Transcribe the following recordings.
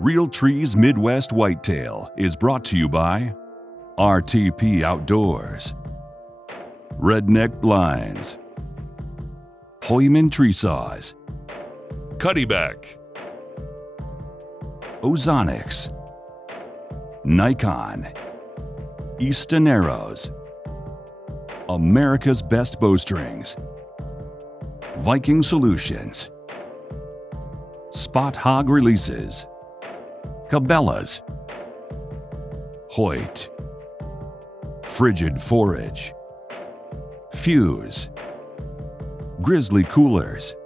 Real Trees Midwest Whitetail is brought to you by RTP Outdoors, Redneck Blinds, Hoyman Tree Saws, Cuddyback, Ozonics, Nikon, Easton Arrows, America's Best Bowstrings, Viking Solutions, Spot Hog Releases, Cabela's, Hoyt, Frigid Forage, Fuse, Grizzly Coolers,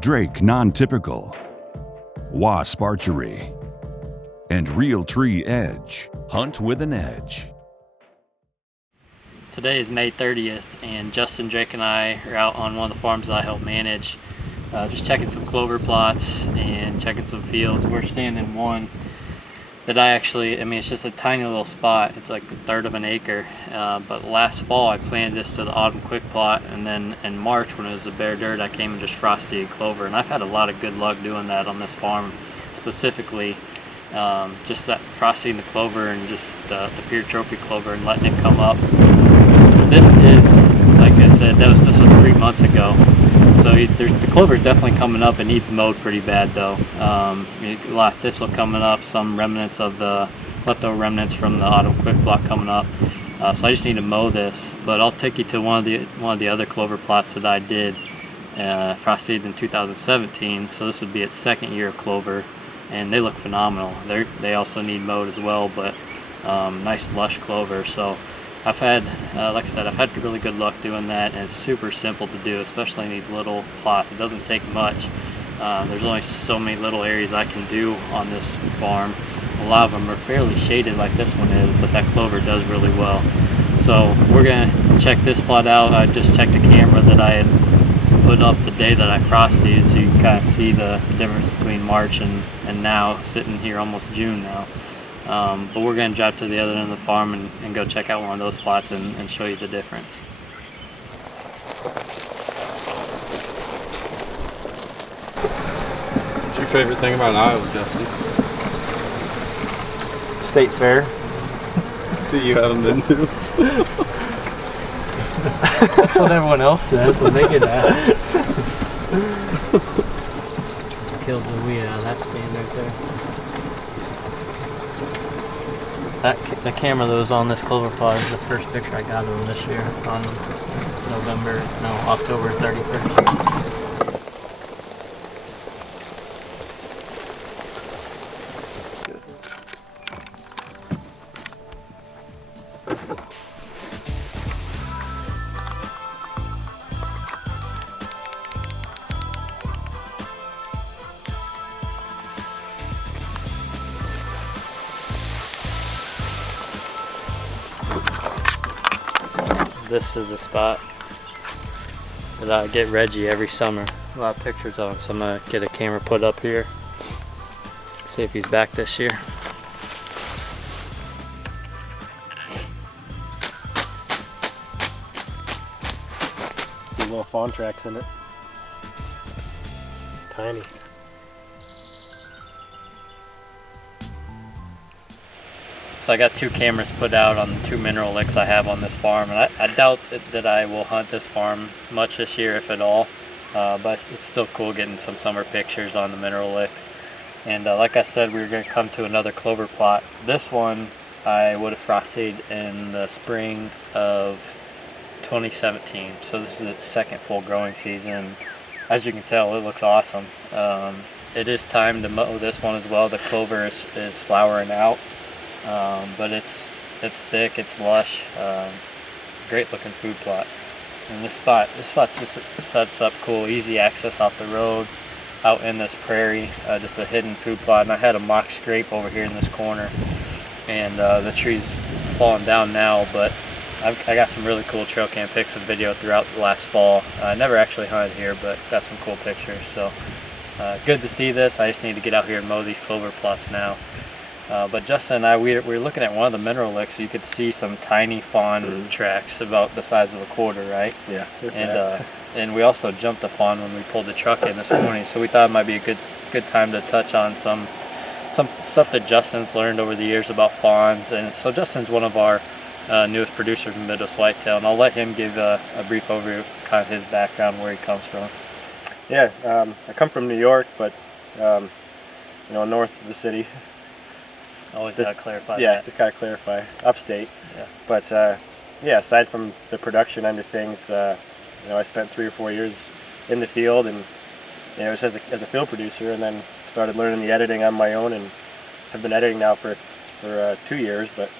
Drake Non-Typical, Wasp Archery, and Real Tree Edge. Hunt with an edge. Today is May 30th, and Justin, Drake, and I are out on one of the farms that I help manage, just checking some clover plots and checking some fields. We're standing in one that it's just a tiny little spot. It's like 1/3 of an acre, but last fall I planted this to the autumn quick plot, and then in March when it was the bare dirt I came and just frost seeded clover, and I've had a lot of good luck doing that on this farm specifically. Just that frost seeding the clover and just the Pure Trophy Clover and letting it come up. So this is, like I said, this was 3 months ago. So the clover is definitely coming up. It needs mowed pretty bad though. A lot of thistle coming up, some remnants of the leftover remnants from the autumn quick plot coming up. So I just need to mow this. But I'll take you to one of the other clover plots that I did frost seeded in 2017. So this would be its second year of clover, and they look phenomenal. They also need mowed as well, but nice lush clover. So I've had, like I said, I've had really good luck doing that, and it's super simple to do, especially in these little plots. It doesn't take much. There's only so many little areas I can do on this farm. A lot of them are fairly shaded like this one is, but that clover does really well. So we're gonna check this plot out. I just checked a camera that I had put up the day that I frost seeded, so you can kind of see the difference between March and now, sitting here almost June now. But we're going to drive to the other end of the farm and go check out one of those plots and show you the difference. What's your favorite thing about Iowa, Justin? State Fair. That you haven't been to? That's what everyone else says when they get asked. Kills the weed out of that stand right there. The camera that was on this clover plot is the first picture I got of them this year on October 31st. This is a spot that I get Reggie every summer. A lot of pictures of him, so I'm going to get a camera put up here. See if he's back this year. See little fawn tracks in it. Tiny. So I got 2 cameras put out on the 2 mineral licks I have on this farm, and I doubt that I will hunt this farm much this year, if at all, but it's still cool getting some summer pictures on the mineral licks. And like I said, we were going to come to another clover plot. This one I would have frost seeded in the spring of 2017, so this is its second full growing season. As you can tell, it looks awesome. It is time to mow this one as well. The clover is flowering out. But it's thick, it's lush, great looking food plot. And this spot just sets up cool, easy access off the road, out in this prairie, just a hidden food plot. And I had a mock scrape over here in this corner, and the tree's falling down now, but I got some really cool trail cam pics and video throughout the last fall. I never actually hunted here, but got some cool pictures. So good to see this. I just need to get out here and mow these clover plots now. But Justin and I, we were looking at one of the mineral licks, so you could see some tiny fawn tracks about the size of a quarter, right? Yeah. And we also jumped a fawn when we pulled the truck in this morning, so we thought it might be a good time to touch on some some stuff that Justin's learned over the years about fawns. And so Justin's one of our newest producers in Midwest Whitetail, and I'll let him give a brief overview of kind of his background, where he comes from. Yeah, I come from New York, but north of the city. Always gotta clarify. Yeah, that. just gotta clarify. Upstate. Yeah. But aside from the production end of things, I spent 3 or 4 years in the field, and it was as a field producer, and then started learning the editing on my own, and have been editing now for 2 years. But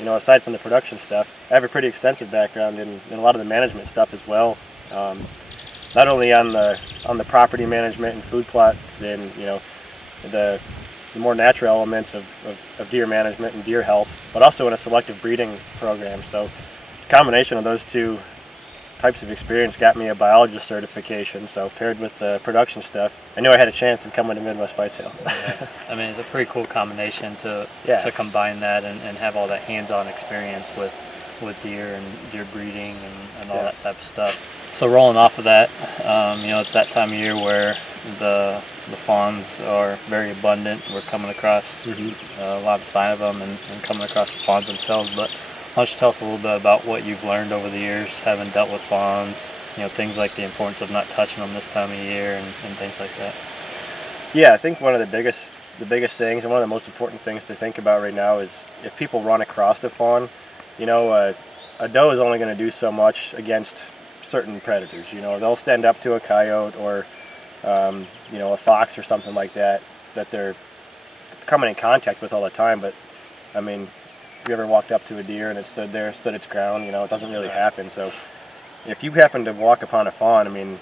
aside from the production stuff, I have a pretty extensive background in a lot of the management stuff as well. Not only on the property management and food plots, and the more natural elements of deer management and deer health, but also in a selective breeding program. So the combination of those two types of experience got me a biologist certification. So paired with the production stuff, I knew I had a chance in coming to Midwest Whitetail. Yeah. I mean, it's a pretty cool combination to combine that and have all that hands-on experience with deer and deer breeding and all that type of stuff. So rolling off of that, it's that time of year where the fawns are very abundant. We're coming across a lot of sign of them and coming across the fawns themselves. But why don't you tell us a little bit about what you've learned over the years, having dealt with fawns, things like the importance of not touching them this time of year and things like that. Yeah, I think one of the biggest things and one of the most important things to think about right now is if people run across a fawn, a doe is only going to do so much against certain predators. They'll stand up to a coyote or a fox or something like that they're coming in contact with all the time. But I mean, have you ever walked up to a deer and it stood its ground? It doesn't really happen. So if you happen to walk upon a fawn, I mean,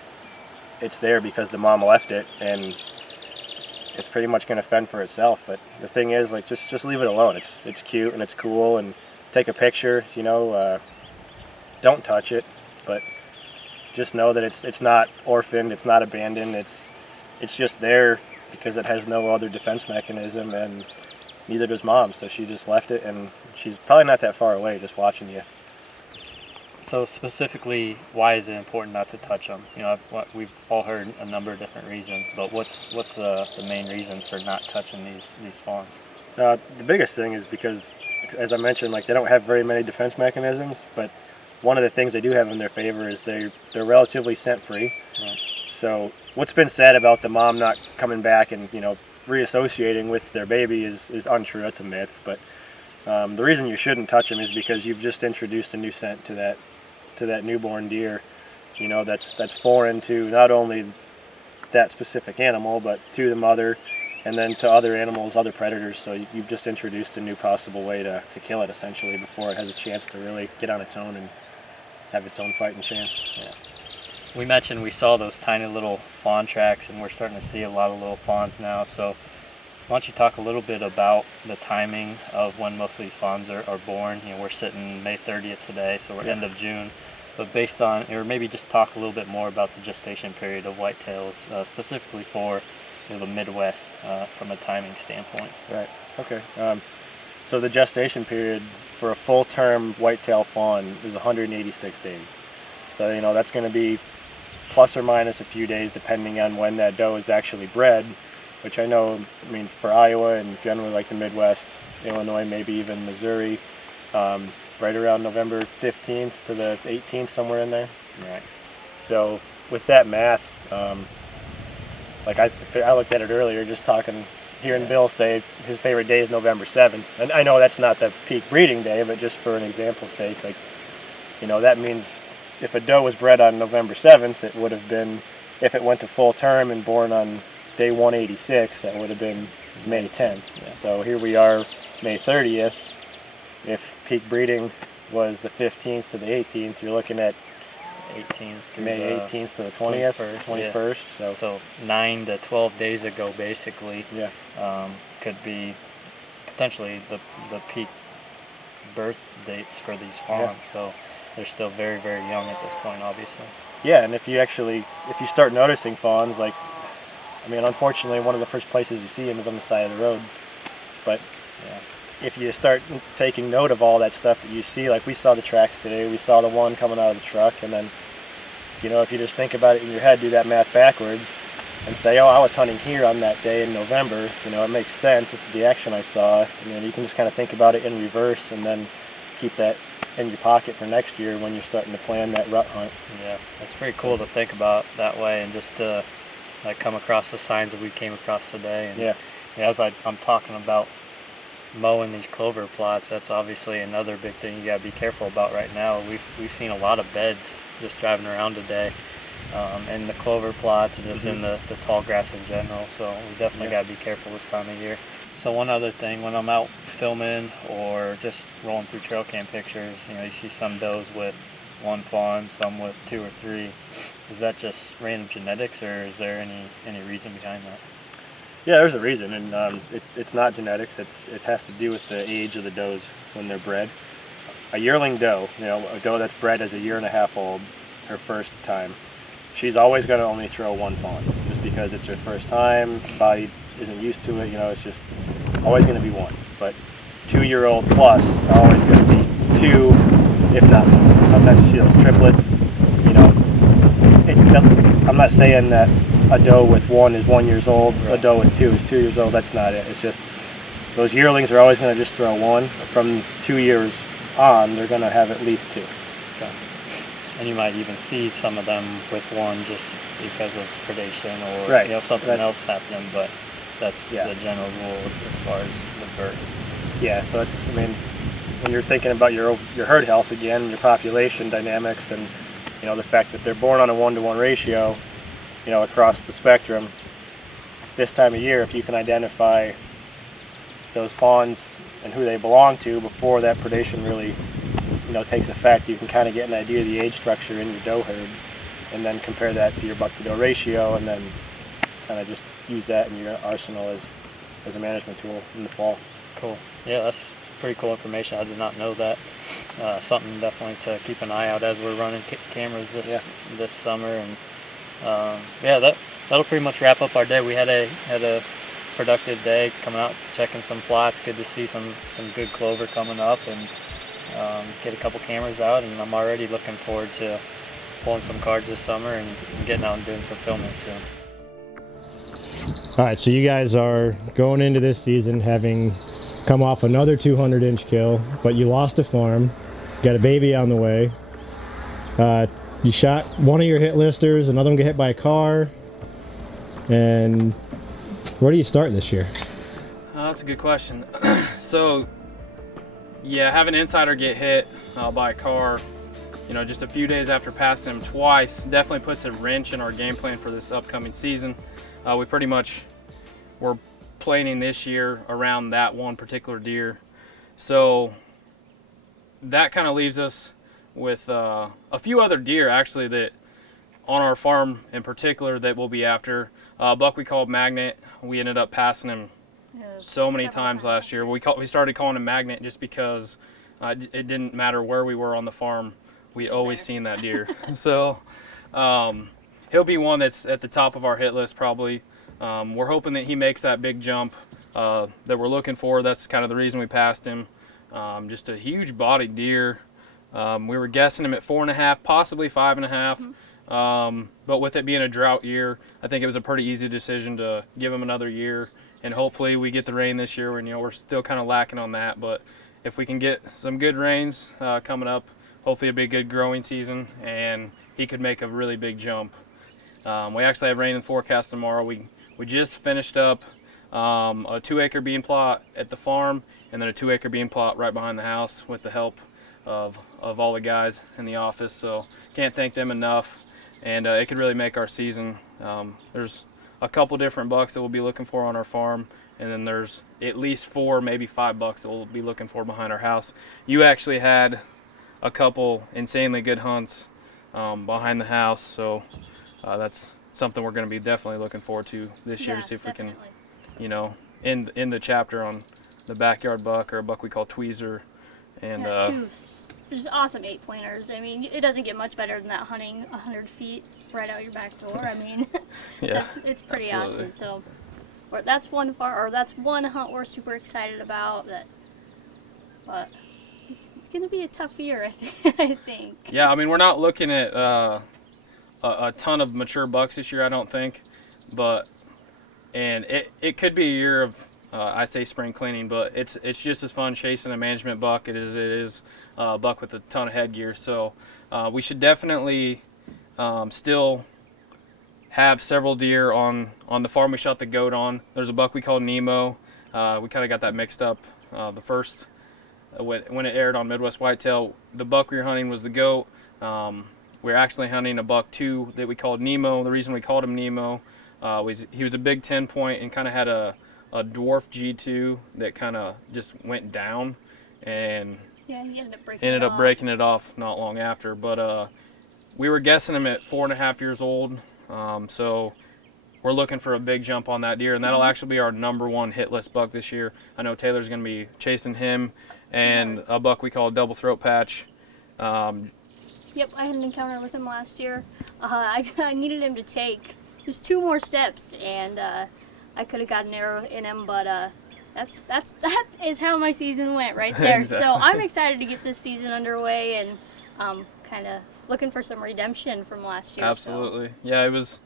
it's there because the mom left it, and it's pretty much going to fend for itself. But the thing is, like, just leave it alone. It's cute and it's cool, and take a picture. Don't touch it, but just know that it's not orphaned, it's not abandoned. It's just there because it has no other defense mechanism, and neither does mom. So she just left it, and she's probably not that far away, just watching you. So specifically, why is it important not to touch them? We've all heard a number of different reasons, but what's the main reason for not touching these fawns? The biggest thing is because, as I mentioned, like, they don't have very many defense mechanisms, but one of the things they do have in their favor is they're relatively scent free. Right. So what's been said about the mom not coming back and reassociating with their baby is untrue. It's a myth. But the reason you shouldn't touch them is because you've just introduced a new scent to that newborn deer. That's foreign to not only that specific animal, but to the mother, and then to other animals, other predators. So you've just introduced a new possible way to kill it, essentially, before it has a chance to really get on its own and have its own fighting chance. Yeah. We mentioned we saw those tiny little fawn tracks, and we're starting to see a lot of little fawns now. So why don't you talk a little bit about the timing of when most of these fawns are born? We're sitting May 30th today, so we're end of June. But based on, or maybe just talk a little bit more about the gestation period of whitetails, specifically for the Midwest from a timing standpoint. Right. Okay. So the gestation period for a full-term whitetail fawn is 186 days. So that's going to be plus or minus a few days depending on when that doe is actually bred, which I mean, for Iowa and generally like the Midwest, Illinois, maybe even Missouri, right around November 15th to the 18th, somewhere in there. Right. So with that math, like I looked at it earlier, just hearing Bill say his favorite day is November 7th. And I know that's not the peak breeding day, but just for an example's sake, like, that means if a doe was bred on November 7th, it would have been, if it went to full term and born on day 186, that would have been May 10th. Yeah. So here we are, May 30th. If peak breeding was the 15th to the 18th, you're looking at 18th May 18th to the 20th, 21st. Yeah. So 9 to 12 days ago, basically, could be potentially the peak birth dates for these fawns. Yeah. So they're still very, very young at this point, obviously. Yeah, and if you start noticing fawns, like, I mean, unfortunately, one of the first places you see them is on the side of the road. But if you start taking note of all that stuff that you see, like we saw the tracks today, we saw the one coming out of the truck, and then, if you just think about it in your head, do that math backwards, and say, oh, I was hunting here on that day in November. It makes sense. This is the action I saw. And then you can just kind of think about it in reverse, and then keep that in your pocket for next year when you're starting to plan that rut hunt. Yeah, it's pretty cool to think about that way, and just to like come across the signs that we came across today. And yeah, as I'm talking about mowing these clover plots, that's obviously another big thing you got to be careful about right now. We've seen a lot of beds just driving around today, in the clover plots and just in the tall grass in general. So we definitely got to be careful this time of year. So one other thing, when I'm out filming or just rolling through trail cam pictures, you see some does with 1 fawn, some with 2 or 3. Is that just random genetics, or is there any reason behind that? Yeah, there's a reason, and it's not genetics. It has to do with the age of the does when they're bred. A yearling doe, a doe that's bred as a 1.5 years old, her first time, she's always going to only throw 1 fawn, just because it's her first time, body isn't used to it, it's just always going to be 1. But 2-year-old plus, always going to be 2, if not more. Sometimes you see those triplets, I'm not saying that a doe with 1 is 1 year old, a doe with 2 is 2 years old. That's not it. It's just those yearlings are always going to just throw 1. From 2 years on, they're going to have at least 2. Okay. And you might even see some of them with 1 just because of predation or something else happening, but that's the general rule as far as the birth. Yeah, so when you're thinking about your herd health again, your population dynamics, and the fact that they're born on a 1-to-1 ratio, across the spectrum, this time of year, if you can identify those fawns and who they belong to before that predation really, takes effect, you can kind of get an idea of the age structure in your doe herd, and then compare that to your buck-to-doe ratio, and then kind of just use that in your arsenal as a management tool in the fall. Cool. Yeah, that's pretty cool information. I did not know that. Something definitely to keep an eye out as we're running cameras this summer. And that'll pretty much wrap up our day. We had a productive day, coming out, checking some plots. Good to see some good clover coming up, and get a couple cameras out. And I'm already looking forward to pulling some cards this summer and getting out and doing some filming soon. All right, so you guys are going into this season having come off another 200-inch kill, but you lost a farm, got a baby on the way. You shot one of your hit listers, another one got hit by a car, and where do you start this year? That's a good question. So, yeah, having an insider get hit by a car, just a few days after passing him twice, definitely puts a wrench in our game plan for this upcoming season. We pretty much were planning this year around that one particular deer. So that kind of leaves us with a few other deer actually that on our farm in particular that we'll be after. Buck we called Magnet. We ended up passing him so many times last year. We started calling him Magnet just because it didn't matter where we were on the farm. We always seen that deer. So he'll be one that's at the top of our hit list probably. We're hoping that he makes that big jump that we're looking for. That's kind of the reason we passed him. Just a huge bodied deer. We were guessing him at 4.5, possibly 5.5. But with it being a drought year, I think it was a pretty easy decision to give him another year. And hopefully we get the rain this year. And we're still kind of lacking on that. But if we can get some good rains coming up, hopefully it'll be a good growing season, and he could make a really big jump. We actually have rain in forecast tomorrow. We just finished up a 2-acre bean plot at the farm, and then a 2-acre bean plot right behind the house with the help of all the guys in the office. So can't thank them enough, and it could really make our season. There's a couple different bucks that we'll be looking for on our farm, and then there's at least 4, maybe 5 bucks that we'll be looking for behind our house. You actually had a couple insanely good hunts behind the house, so that's something we're going to be definitely looking forward to this year to see if we can, in the chapter on the backyard buck, or a buck we call Tweezer, and just awesome 8-pointers. I mean, it doesn't get much better than that hunting 100 feet right out your back door. I mean, yeah, it's pretty absolutely awesome. So that's one hunt we're super excited about. But it's going to be a tough year, I think. Yeah, I mean, we're not looking at a ton of mature bucks this year, I don't think. And it could be a year of I say spring cleaning, but it's just as fun chasing a management buck it is a buck with a ton of headgear. So we should definitely still have several deer on the farm we shot the goat on. There's a buck we called Nemo. We kind of got that mixed up. The first when it aired on Midwest Whitetail, the buck we were hunting was the goat. We were actually hunting a buck too that we called Nemo. The reason we called him Nemo was he was a big 10-point and kind of had a dwarf G2 that kind of just went down, and Yeah, he ended up breaking it off not long after. But we were guessing him at 4.5 years old, so we're looking for a big jump on that deer, and that'll actually be our #1 hit list buck this year. I know Taylor's going to be chasing him and a buck we call Double Throat Patch. Yep, I had an encounter with him last year. I needed him to take just 2 more steps, and I could have got an arrow in him, but that is how my season went right there. Exactly. So I'm excited to get this season underway and kind of looking for some redemption from last year. Absolutely. So. Yeah, it was,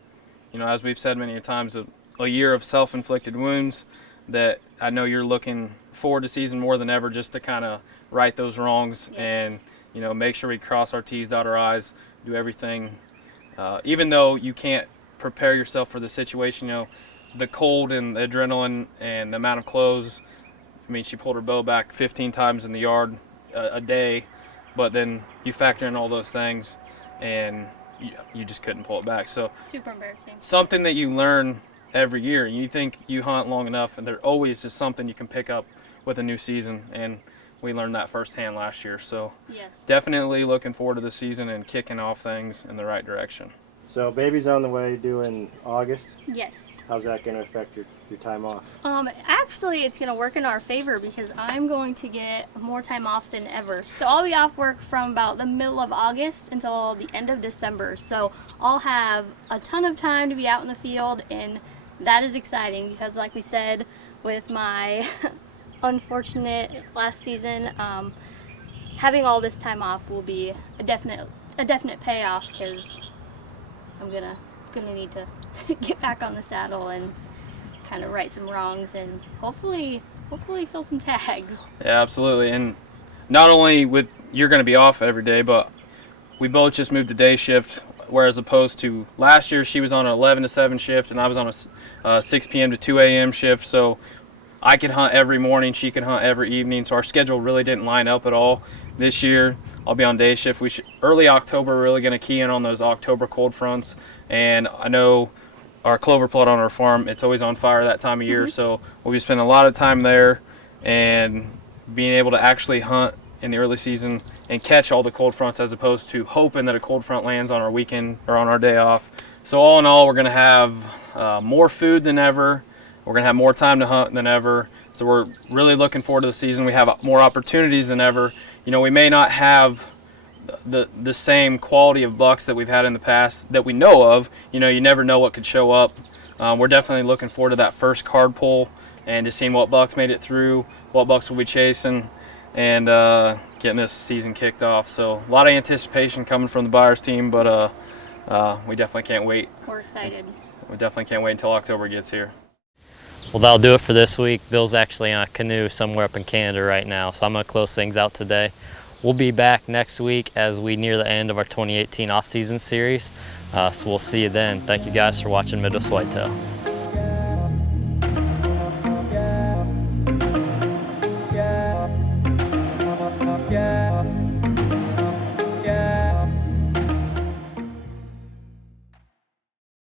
as we've said many times, a year of self-inflicted wounds that I know you're looking forward to season more than ever, just to kind of right those wrongs. Yes. And make sure we cross our T's, dot our I's, do everything. Even though you can't prepare yourself for the situation, the cold and the adrenaline and the amount of clothes. I mean, she pulled her bow back 15 times in the yard a day, but then you factor in all those things and you just couldn't pull it back. So super embarrassing. Something that you learn every year. You think you hunt long enough, and there always is something you can pick up with a new season, and we learned that firsthand last year. So yes, definitely looking forward to the season and kicking off things in the right direction. So baby's on the way due in August. Yes. How's that going to affect your time off? Actually, it's going to work in our favor because I'm going to get more time off than ever. So I'll be off work from about the middle of August until the end of December. So I'll have a ton of time to be out in the field, and that is exciting because, like we said, with my unfortunate last season, having all this time off will be a definite payoff because I'm gonna need to get back on the saddle and kind of right some wrongs and hopefully fill some tags. Yeah, absolutely. And not only with you're going to be off every day, but we both just moved to day shift, whereas opposed to last year she was on an 11 to 7 shift and I was on a 6 p.m. to 2 a.m. shift. So I could hunt every morning, she could hunt every evening. So our schedule really didn't line up at all. This year I'll be on day shift. Early October, we're really going to key in on those October cold fronts. And I know our clover plot on our farm, it's always on fire that time of year. So we'll be spending a lot of time there and being able to actually hunt in the early season and catch all the cold fronts as opposed to hoping that a cold front lands on our weekend or on our day off. So all in all, we're going to have more food than ever. We're going to have more time to hunt than ever. So we're really looking forward to the season. We have more opportunities than ever. We may not have the same quality of bucks that we've had in the past that we know of. You never know what could show up. We're definitely looking forward to that first card pull and just seeing what bucks made it through, what bucks we'll be chasing, and getting this season kicked off. So a lot of anticipation coming from the Byers team, but we definitely can't wait. We're excited. We definitely can't wait until October gets here. Well, that'll do it for this week. Bill's actually on a canoe somewhere up in Canada right now, so I'm going to close things out today. We'll be back next week as we near the end of our 2018 off-season series, so we'll see you then. Thank you guys for watching Midwest Whitetail.